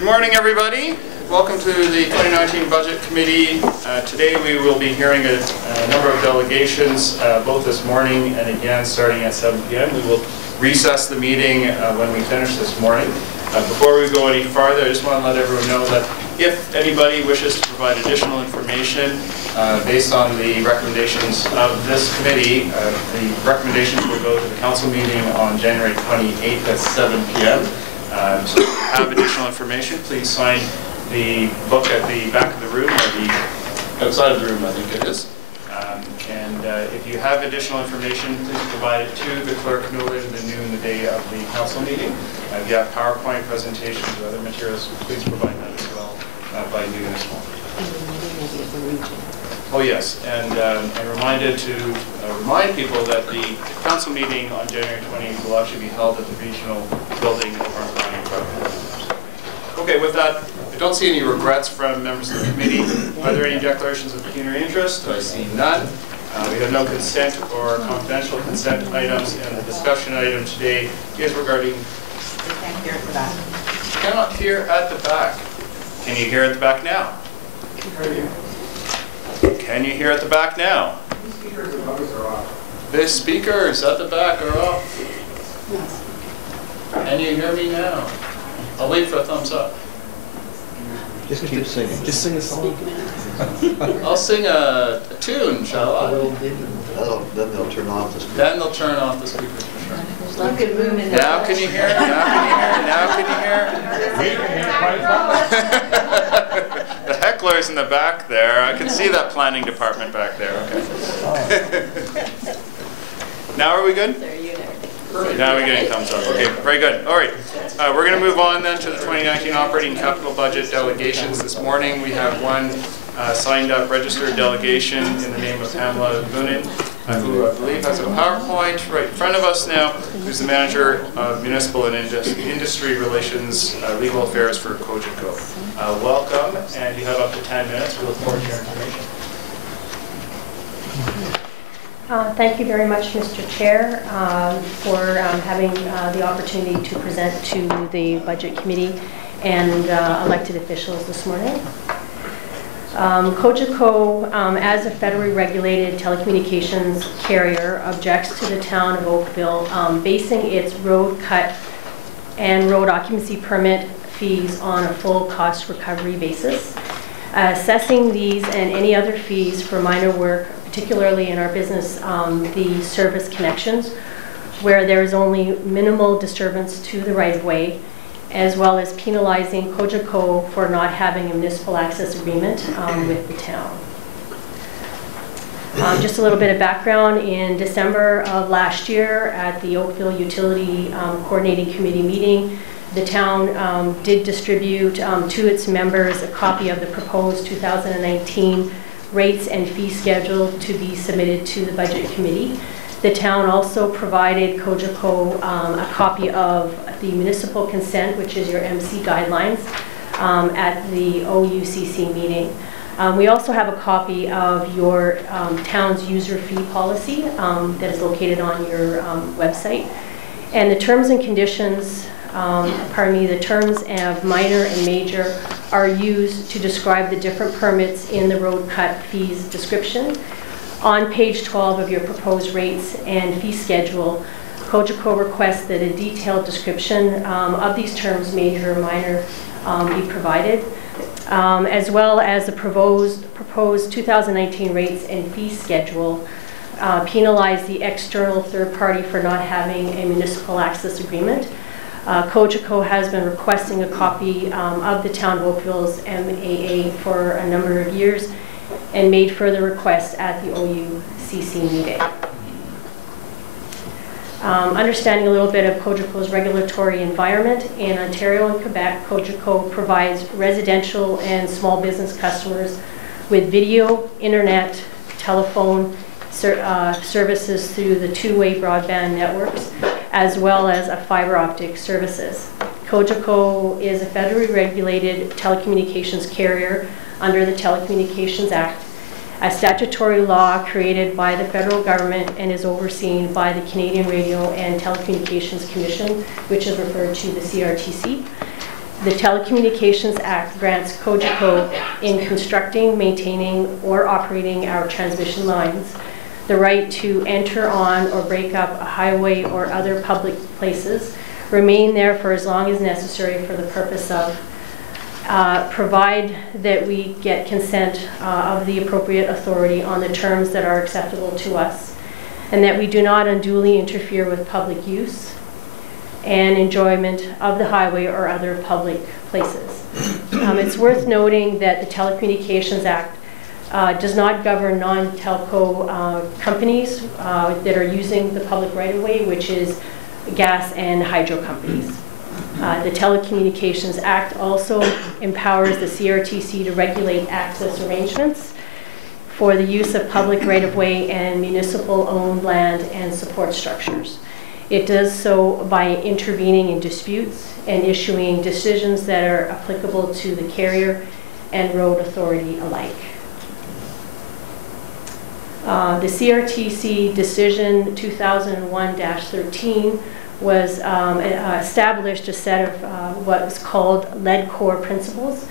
Good morning, everybody. Welcome to the 2019 Budget Committee. Today we will be hearing a number of delegations, both this morning and again starting at 7 p.m. We will recess the meeting when we finish this morning. Before we go any farther, I just want to let everyone know that if anybody wishes to provide additional information based on the recommendations of this committee, the recommendations will go to the council meeting on January 28th at 7 p.m. So if you have additional information, please sign the book at the back of the room, or the outside of the room, I think it is. If you have additional information, please provide it to the clerk no later than noon the day of the council meeting. If you have PowerPoint presentations or other materials, please provide that as well by noon as well. Oh yes, and I'm reminded to remind people that the council meeting on January 20th will actually be held at the regional building over on Planning Department. Okay, with that, I don't see any regrets from members of the committee. Are there any declarations of pecuniary interest? I see none. We have no consent or confidential consent items, and the discussion item today is regarding... I can't hear at the back. Cannot hear at the back. Can you hear at the back now? Can you hear at the back now? The speakers above us are off. The speakers at the back are off. Can you hear me now? I'll wait for a thumbs up. Just keep singing. Just sing a song. I'll sing a tune, shall I? Then they'll turn off the speakers. Then they'll turn off the speakers for sure. Now can you hear? Now can you hear? Now can you hear? The heckler's in the back there. I can see that planning department back there. Okay. Now are we good? Now we're getting thumbs up. Okay, very good. All right. We're going to move on then to the 2019 operating capital budget delegations. This morning we have one signed up registered delegation in the name of Pamela Moonin, who I believe has a PowerPoint right in front of us now, who's the manager of municipal and industry relations legal affairs for Cogeco. Welcome, and you have up to 10 minutes. We look forward to your information. Thank you very much, Mr. Chair, for having the opportunity to present to the Budget Committee and elected officials this morning. Cogeco, as a federally regulated telecommunications carrier, objects to the town of Oakville basing its road cut and road occupancy permit fees on a full cost recovery basis. Assessing these and any other fees for minor work, particularly in our business, the service connections, where there is only minimal disturbance to the right-of-way, as well as penalizing Cogeco for not having a municipal access agreement with the town. Just a little bit of background. In December of last year at the Oakville Utility Coordinating Committee meeting, the town did distribute to its members a copy of the proposed 2019 rates and fee schedule to be submitted to the Budget Committee. The town also provided Cogeco a copy of the municipal consent, which is your MC guidelines, at the OUCC meeting. We also have a copy of your town's user fee policy that is located on your website. And the terms and conditions, the terms of minor and major are used to describe the different permits in the road cut fees description. On page 12 of your proposed rates and fee schedule, Cogeco requests that a detailed description of these terms, major or minor, be provided, as well as the proposed 2019 rates and fee schedule penalize the external third party for not having a municipal access agreement. Cogeco has been requesting a copy of the town of Oakville's MAA for a number of years and made further requests at the OUCC meeting. Understanding a little bit of Cogeco's regulatory environment, in Ontario and Quebec, Cogeco provides residential and small business customers with video, internet, telephone services through the two-way broadband networks, as well as a fiber optic services. Cogeco is a federally regulated telecommunications carrier under the Telecommunications Act, a statutory law created by the federal government and is overseen by the Canadian Radio and Telecommunications Commission, which is referred to the CRTC. The Telecommunications Act grants Cogeco, in constructing, maintaining, or operating our transmission lines, the right to enter on or break up a highway or other public places, remain there for as long as necessary for the purpose of, provide that we get consent of the appropriate authority on the terms that are acceptable to us, and that we do not unduly interfere with public use and enjoyment of the highway or other public places. It's worth noting that the Telecommunications Act does not govern non-telco companies that are using the public right-of-way, which is gas and hydro companies. The Telecommunications Act also empowers the CRTC to regulate access arrangements for the use of public right-of-way and municipal-owned land and support structures. It does so by intervening in disputes and issuing decisions that are applicable to the carrier and road authority alike. The CRTC decision 2001-13 was established a set of what was called lead core principles.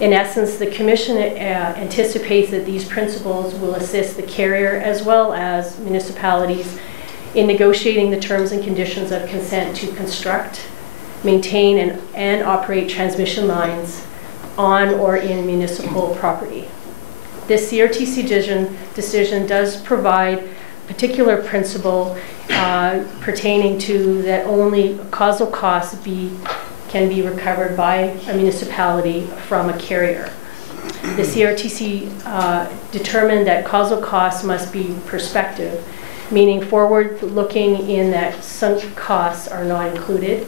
In essence, the Commission anticipates that these principles will assist the carrier as well as municipalities in negotiating the terms and conditions of consent to construct, maintain, and operate transmission lines on or in municipal property. This CRTC decision does provide particular principle pertaining to that only causal costs can be recovered by a municipality from a carrier. The CRTC determined that causal costs must be prospective, meaning forward-looking in that sunk costs are not included,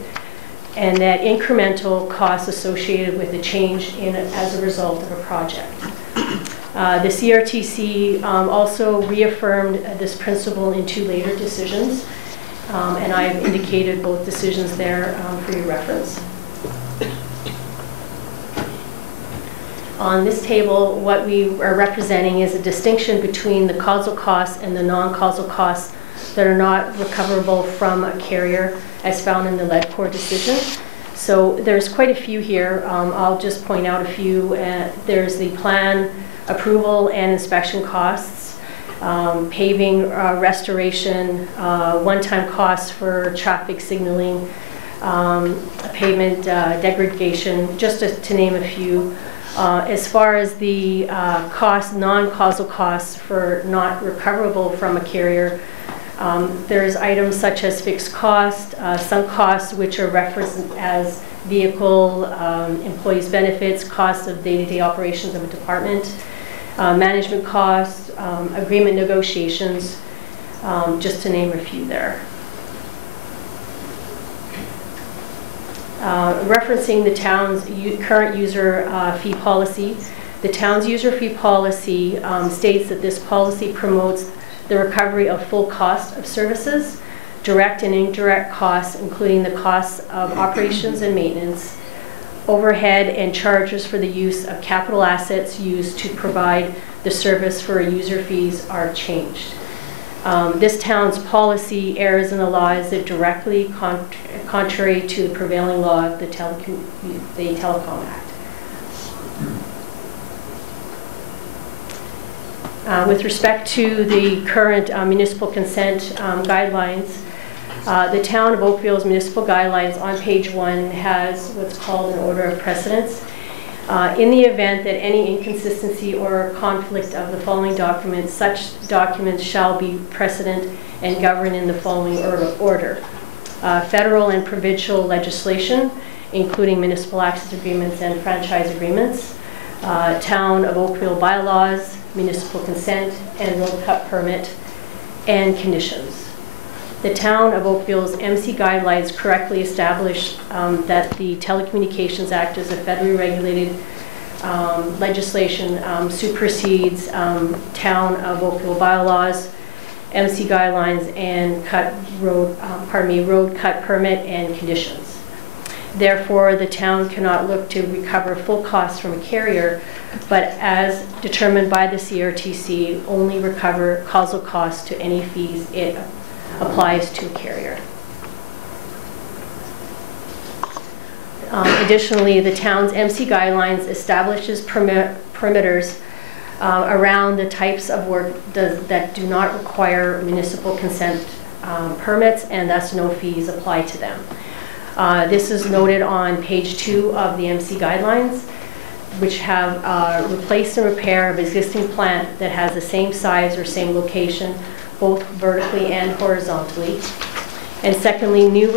and that incremental costs associated with the change as a result of a project. The CRTC also reaffirmed this principle in two later decisions, and I've indicated both decisions there for your reference. On this table, what we are representing is a distinction between the causal costs and the non-causal costs that are not recoverable from a carrier as found in the lead core decision. So there's quite a few here. I'll just point out a few. There's the plan approval and inspection costs, paving restoration, one-time costs for traffic signaling, pavement degradation, just to name a few. As far as the non-causal costs for not recoverable from a carrier, there's items such as fixed cost, sunk costs, which are referenced as vehicle, employees' benefits, costs of day-to-day operations of a department, management costs, agreement negotiations, just to name a few there. Referencing the town's current user fee policy, the town's user fee policy states that this policy promotes the recovery of full cost of services, direct and indirect costs, including the costs of operations and maintenance, overhead and charges for the use of capital assets used to provide the service for user fees are changed. This town's policy errs in the law is directly contrary to the prevailing law of the Telecom Act. With respect to the current municipal consent guidelines, the town of Oakville's municipal guidelines on page 1 has what's called an order of precedence. In the event that any inconsistency or conflict of the following documents, such documents shall be precedent and govern in the following order. Federal and provincial legislation, including municipal access agreements and franchise agreements, town of Oakville bylaws, municipal consent and road cut permit, and conditions. The town of Oakville's MC guidelines correctly establish that the Telecommunications Act is a federally regulated legislation, supersedes town of Oakville bylaws, MC guidelines, and road cut permit and conditions. Therefore, the town cannot look to recover full costs from a carrier, but as determined by the CRTC, only recover causal costs to any fees it applies to a carrier. Additionally, the town's MC guidelines establishes perimeters around the types of work that do not require municipal consent permits, and thus no fees apply to them. This is noted on page 2 of the MC guidelines, which have replace and repair of existing plant that has the same size or same location, both vertically and horizontally. And secondly, new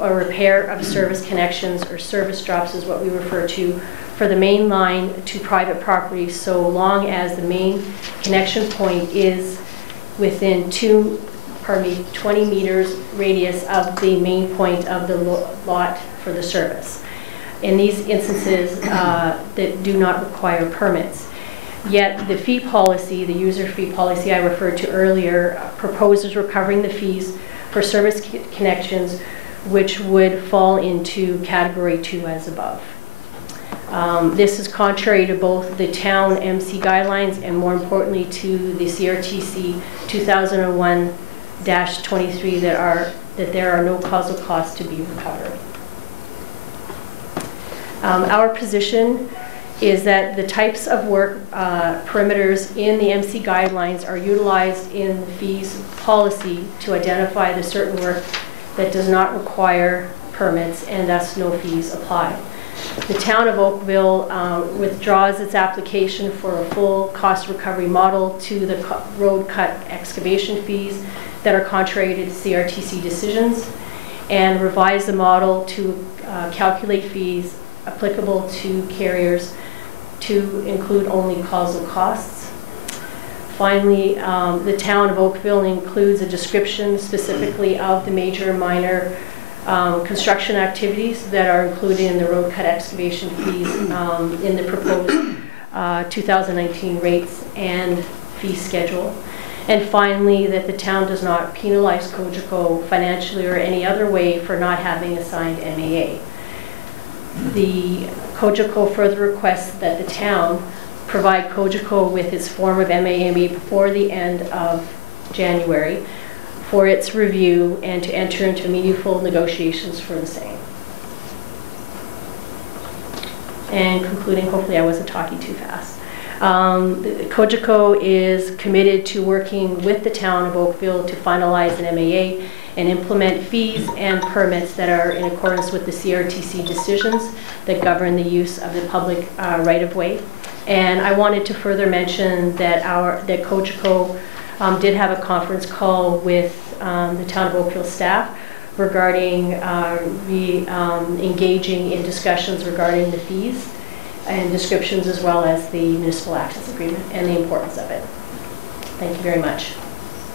or repair of service connections or service drops is what we refer to for the main line to private property, so long as the main connection point is within 20 meters radius of the main point of the lot for the service. In these instances that do not require permits. Yet the fee policy, the user fee policy I referred to earlier, proposes recovering the fees for service connections which would fall into category 2 as above. This is contrary to both the town MC guidelines and more importantly to the CRTC 2001-23 that there are no causal costs to be recovered. Our position is that the types of work perimeters in the MC guidelines are utilized in the fees policy to identify the certain work that does not require permits and thus no fees apply. The town of Oakville withdraws its application for a full cost recovery model to the road cut excavation fees that are contrary to the CRTC decisions and revise the model to calculate fees applicable to carriers to include only causal costs. Finally, the town of Oakville includes a description specifically of the major and minor construction activities that are included in the road cut excavation fees in the proposed 2019 rates and fee schedule. And finally, that the town does not penalize Cogeco financially or any other way for not having a signed MAA. The Cogeco further requests that the town provide Cogeco with its form of MAA before the end of January for its review and to enter into meaningful negotiations for the same. And concluding, hopefully I wasn't talking too fast. Cogeco is committed to working with the town of Oakville to finalize an MAA and implement fees and permits that are in accordance with the CRTC decisions that govern the use of the public right-of-way. And I wanted to further mention that Cogeco did have a conference call with the town of Oakville staff regarding engaging in discussions regarding the fees and descriptions as well as the municipal access agreement and the importance of it. Thank you very much.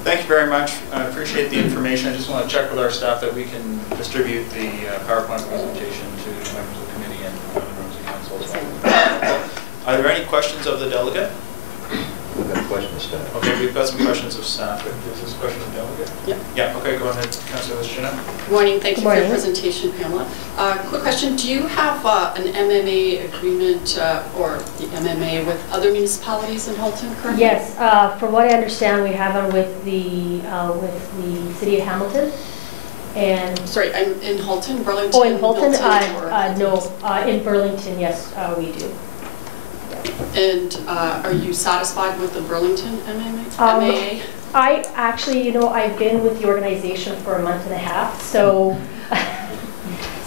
Thank you very much. I appreciate the information. I just want to check with our staff that we can distribute the PowerPoint presentation to members of the committee and members of council as well. Are there any questions of the delegate? We've got a question of staff. Okay, we've got some questions of staff. Is this a question of delegate? Yeah. Yeah, okay, go ahead, Councillor Jeanette. Good morning, thank you for your presentation, Pamela. Quick question, do you have an MMA agreement or the MMA with other municipalities in Halton currently? Yes, from what I understand, we have one with the city of Hamilton. And sorry, I'm in Halton, Burlington. Oh, in Halton? No, in Burlington, yes, we do. And are you satisfied with the Burlington MAA? I actually, I've been with the organization for a month and a half, so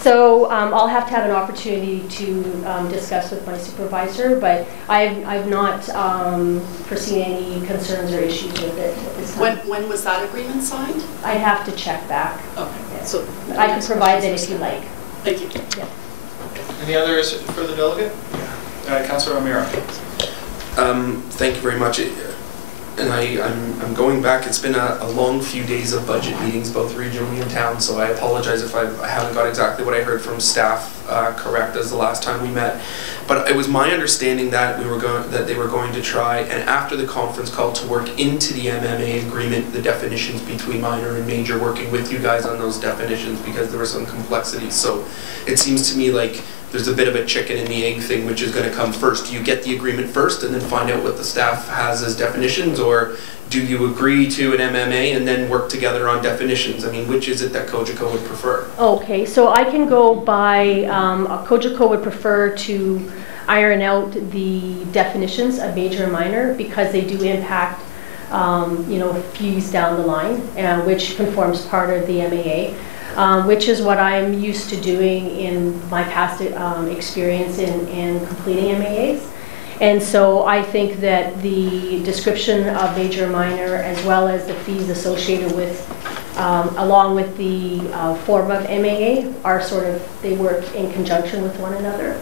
I'll have to have an opportunity to discuss with my supervisor, but I've not foreseen any concerns or issues with it at this time. When was that agreement signed? I'd have to check back. Okay, yeah. So I can provide that if you like. Thank you. Yeah. Any others for the delegate? Councillor O'Meara. Thank you very much. And I'm going back. It's been a long few days of budget meetings, both regionally and town, so I apologize if I haven't got exactly what I heard from staff correct as the last time we met. But it was my understanding that they were going to try, and after the conference call, to work into the MMA agreement the definitions between minor and major, working with you guys on those definitions because there were some complexities. So it seems to me like there's a bit of a chicken and the egg thing, which is going to come first. Do you get the agreement first and then find out what the staff has as definitions, or do you agree to an MMA and then work together on definitions? I mean, which is it that Cogeco would prefer? Okay, so I can go by, Cogeco would prefer to iron out the definitions of major and minor because they do impact, you know, fees down the line, which conforms part of the MAA, which is what I'm used to doing in my past experience in completing MAAs. And so I think that the description of major and minor, as well as the fees associated with, along with the form of MAA, are sort of, they work in conjunction with one another.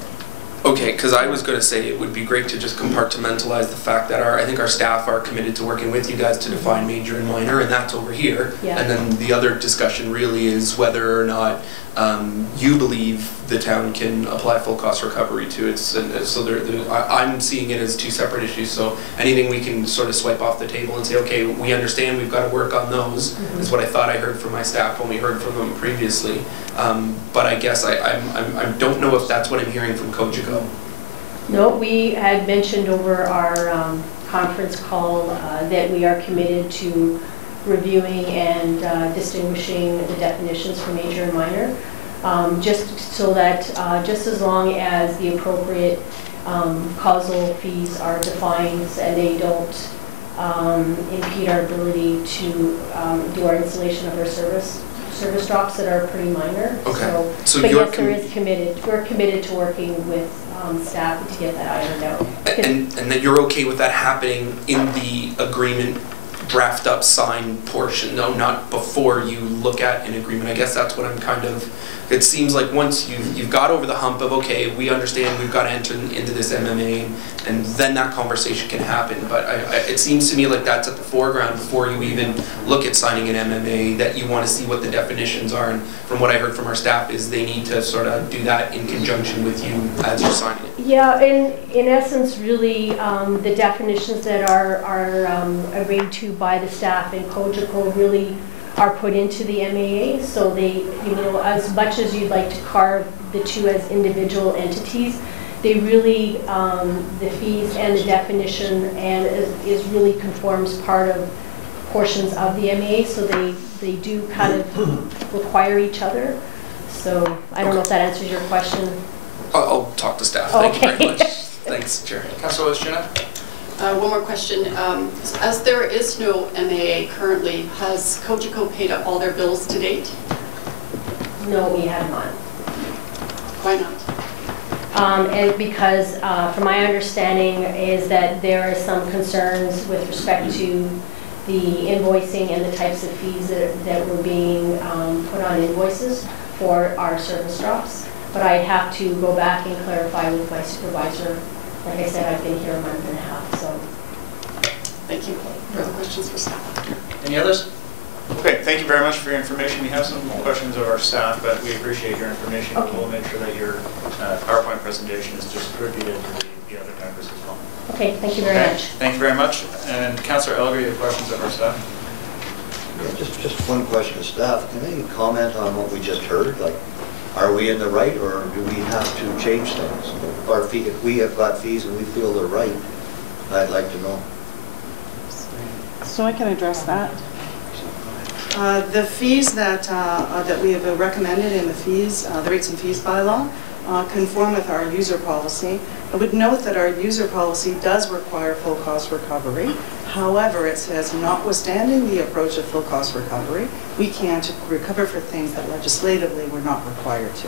Okay, because I was going to say it would be great to just compartmentalize the fact that I think our staff are committed to working with you guys to define major and minor, and that's over here. Yeah. And then the other discussion really is whether or not you believe the town can apply full cost recovery to it. So I'm seeing it as two separate issues. So anything we can sort of swipe off the table and say, okay, we understand we've got to work on those, is what I thought I heard from my staff when we heard from them previously. But I guess I don't know if that's what I'm hearing from Cogeco. No, we had mentioned over our conference call that we are committed to reviewing and distinguishing the definitions for major and minor, just so that just as long as the appropriate causal fees are defined and they don't impede our ability to do our installation of our service drops that are pretty minor. Okay. So but yes, we're committed to working with staff to get that ironed out. And that you're okay with that happening in the agreement draft up signed portion, though, not before you look at an agreement. I guess that's what I'm kind of, it seems like once you've got over the hump of, okay, we understand we've got to enter into this MMA, and then that conversation can happen. But it seems to me like that's at the foreground before you even look at signing an MMA, that you want to see what the definitions are. And from what I heard from our staff is they need to sort of do that in conjunction with you as you're signing it. Yeah, in essence, really, the definitions that are agreed to by the staff in Cogeco really are put into the MAA. So they, you know, as much as you'd like to carve the two as individual entities, they really, the fees and the definition and is really conforms part of portions of the MAA. So they do kind of require each other. So I don't know if that answers your question. I'll talk to staff. Okay. Thank you very much. Thanks, Chair. Councilor Oshina? One more question. As there is no MAA currently, has Cogeco paid up all their bills to date? No, we have not. Why not? And because, from my understanding, is that there are some concerns with respect to the invoicing and the types of fees that were being put on invoices for our service drops. But I'd have to go back and clarify with my supervisor. Like I said, I've been here a month and a half, so. Thank you. Further questions for staff? Any others? Okay, thank you very much for your information. We have some questions of our staff, but we appreciate your information. Okay. We'll make sure that your PowerPoint presentation is distributed to the other members as well. Okay, thank you very much. Thank you very much. And Councillor Elgar, you have questions of our staff? Yeah, just one question to staff. Can they comment on what we just heard? Like, are we in the right, or do we have to change things? Our fee, if we have got fees and we feel they're right, I'd like to know. So I can address that. The fees that we have recommended in the fees, the rates and fees bylaw, conform with our user policy. I would note that our user policy does require full cost recovery. However, it says, notwithstanding the approach of full cost recovery, we can't recover for things that legislatively we're not required to.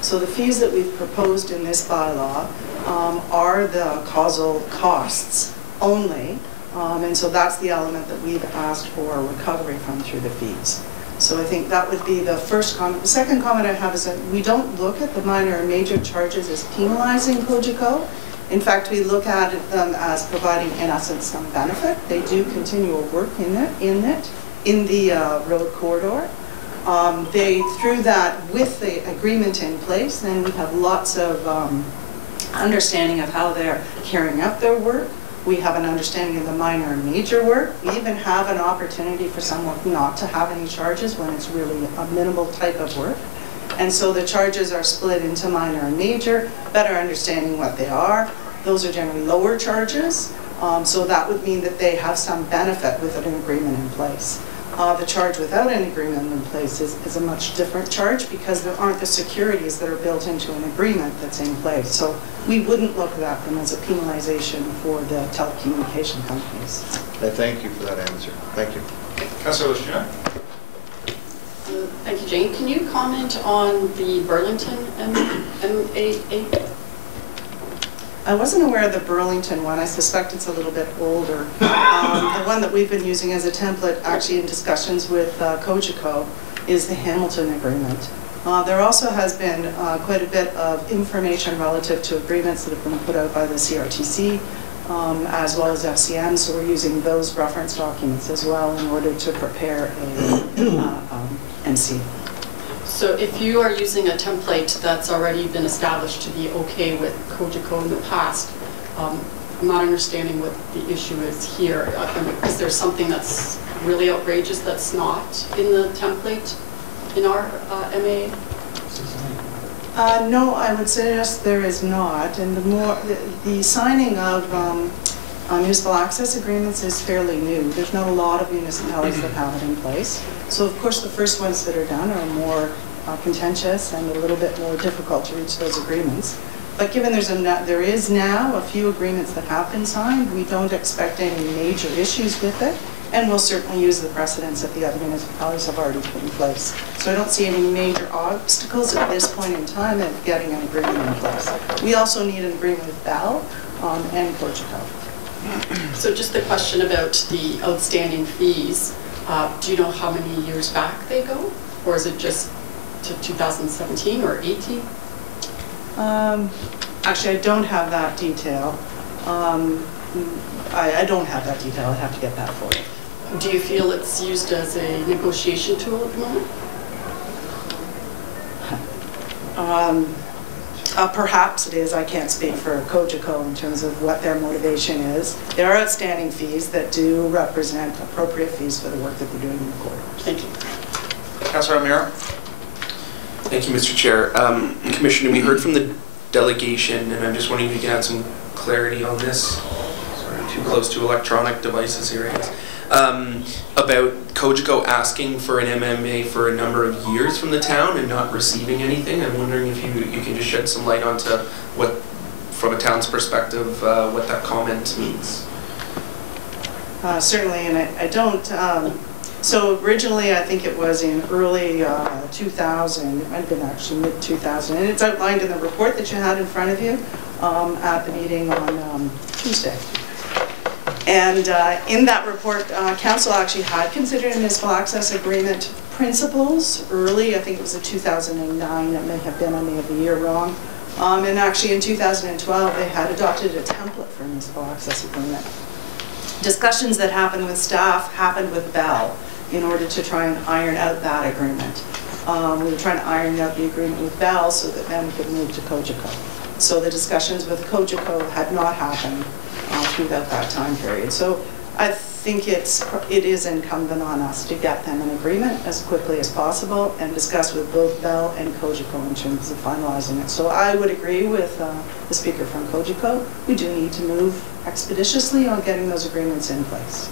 So the fees that we've proposed in this bylaw are the causal costs only. And so that's the element that we've asked for recovery from through the fees. So I think that would be the first comment. The second comment I have is that we don't look at the minor and major charges as penalizing Cogeco. In fact, we look at them as providing, in essence, some benefit. They do continual work in the road corridor. Through that, with the agreement in place, then we have lots of understanding of how they're carrying out their work. We have an understanding of the minor and major work. We even have an opportunity for someone not to have any charges when it's really a minimal type of work. And so the charges are split into minor and major, better understanding what they are. Those are generally lower charges, so that would mean that they have some benefit with an agreement in place. The charge without an agreement in place is a much different charge because there aren't the securities that are built into an agreement that's in place. So we wouldn't look at them as a penalization for the telecommunication companies. I thank you for that answer. Thank you. Councillor Lashina? Thank you, Jane. Can you comment on the Burlington MAA? I wasn't aware of the Burlington one. I suspect it's a little bit older. The one that we've been using as a template, actually in discussions with Cogeco, is the Hamilton agreement. There also has been quite a bit of information relative to agreements that have been put out by the CRTC, as well as FCM, so we're using those reference documents as well in order to prepare a MC. So if you are using a template that's already been established to be okay with Cogeco in the past, I'm not understanding what the issue is here. Is there something that's really outrageous that's not in the template in our MA? No, I would suggest there is not. And the signing of municipal access agreements is fairly new. There's not a lot of municipalities that have it in place. So of course the first ones that are done are more contentious and a little bit more difficult to reach those agreements. But given there is now a few agreements that have been signed, we don't expect any major issues with it, and we'll certainly use the precedents that the other municipalities have already put in place. So I don't see any major obstacles at this point in time in getting an agreement in place. We also need an agreement with Bell and Cogeco. So just the question about the outstanding fees, do you know how many years back they go? Or is it just to 2017 or 18? Actually, I don't have that detail. I don't have that detail. I'd have to get that for you. Do you feel it's used as a negotiation tool at the moment? Perhaps it is. I can't speak for Cogeco in terms of what their motivation is. There are outstanding fees that do represent appropriate fees for the work that they're doing in the corridors. Thank you. Councillor O'Meara? Thank you, Mr. Chair. Commissioner, we heard from the delegation, and I'm just wondering if you can add some clarity on this. Sorry, I'm too close to electronic devices here, I guess. About Cogeco asking for an MMA for a number of years from the town and not receiving anything. I'm wondering if you can just shed some light onto what, from a town's perspective, what that comment means. Certainly, and I don't. So originally, I think it was in early 2000, it might have been actually mid-2000, and it's outlined in the report that you had in front of you at the meeting on Tuesday. And in that report, Council actually had considered a municipal access agreement principles early. I think it was in 2009, it may have been, I may have the year wrong. And actually in 2012, they had adopted a template for a municipal access agreement. Discussions that happened with staff happened with Bell in order to try and iron out that agreement. We were trying to iron out the agreement with Bell so that then we could move to Cogeco. So the discussions with Cogeco had not happened throughout that time period. So I think it is incumbent on us to get them an agreement as quickly as possible and discuss with both Bell and Cogeco in terms of finalizing it. So I would agree with the speaker from Cogeco. We do need to move expeditiously on getting those agreements in place.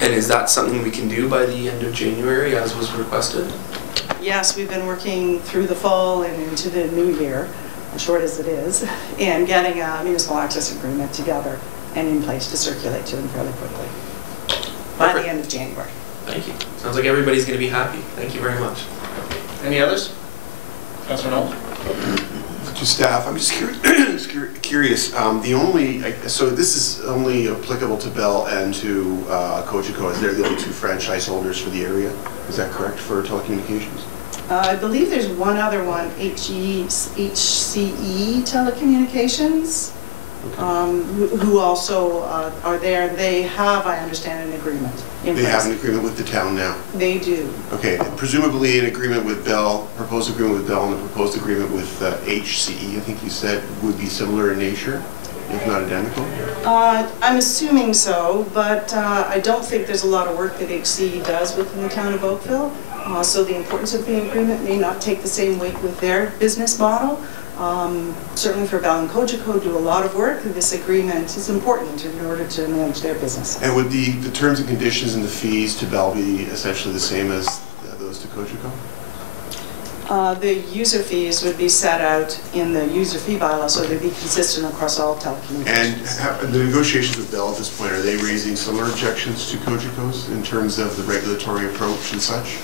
And is that something we can do by the end of January, as was requested? Yes, we've been working through the fall and into the new year, as short as it is, and getting a municipal access agreement together and in place to circulate to them fairly quickly by the end of January. Thank you. Sounds like everybody's going to be happy. Thank you very much. Any others? Councillor Knoll? To staff, I'm just curious. So this is only applicable to Bell and to Cogeco, as they're the only two franchise holders for the area. Is that correct for telecommunications? I believe there's one other one, HCE Telecommunications, okay. Who also are there. They have, I understand, an agreement in place. They have an agreement with the town now? They do. Okay, and presumably an agreement with Bell, proposed agreement with Bell, and a proposed agreement with HCE, I think you said, would be similar in nature, if not identical? I'm assuming so, but I don't think there's a lot of work that HCE does within the town of Oakville. So the importance of the agreement may not take the same weight with their business model. Certainly for Bell and Cogeco do a lot of work. This agreement is important in order to manage their business. And would the terms and conditions and the fees to Bell be essentially the same as those to Cogeco? The user fees would be set out in the user fee bylaw, so they'd be consistent across all telecommunications. And the negotiations with Bell at this point, are they raising similar objections to Cogeco's in terms of the regulatory approach and such?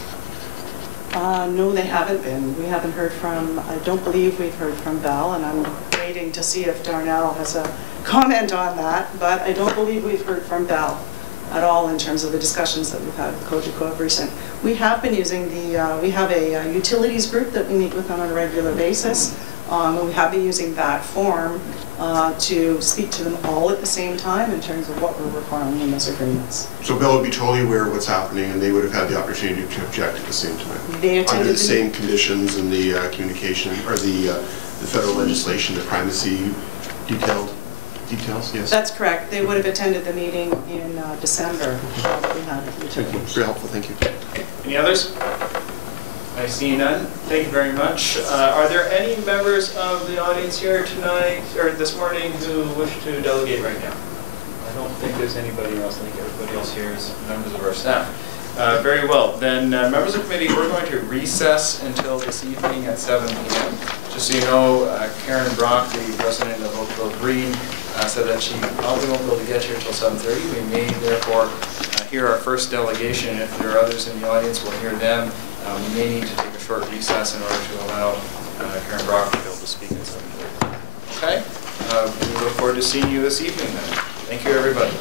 No, they haven't been. We haven't heard from, I don't believe we've heard from Bell, and I'm waiting to see if Darnell has a comment on that, but I don't believe we've heard from Bell at all in terms of the discussions that we've had with Cogeco of recent. We have been using we have a utilities group that we meet with on a regular basis. And we have been using that form to speak to them all at the same time in terms of what we're requiring in those agreements. So Bell would be totally aware of what's happening, and they would have had the opportunity to object at the same time? They attended under the same conditions in the communication, or the federal legislation, the primacy details, yes? That's correct. They would have attended the meeting in December. We had Thank you. Very helpful, thank you. Any others? I see none. Thank you very much. Are there any members of the audience here tonight, or this morning, who wish to delegate right now? I don't think there's anybody else. I think everybody else here is members of our staff. Very well. Then, members of the committee, we're going to recess until this evening at 7 p.m. Just so you know, Karen Brock, the president of Oakville Green, said that she probably won't be able to get here until 7:30. We may, therefore, hear our first delegation. If there are others in the audience, we'll hear them. We may need to take a short recess in order to allow Karen Brock to be able to speak at 7:30. Okay? We look forward to seeing you this evening then. Thank you, everybody.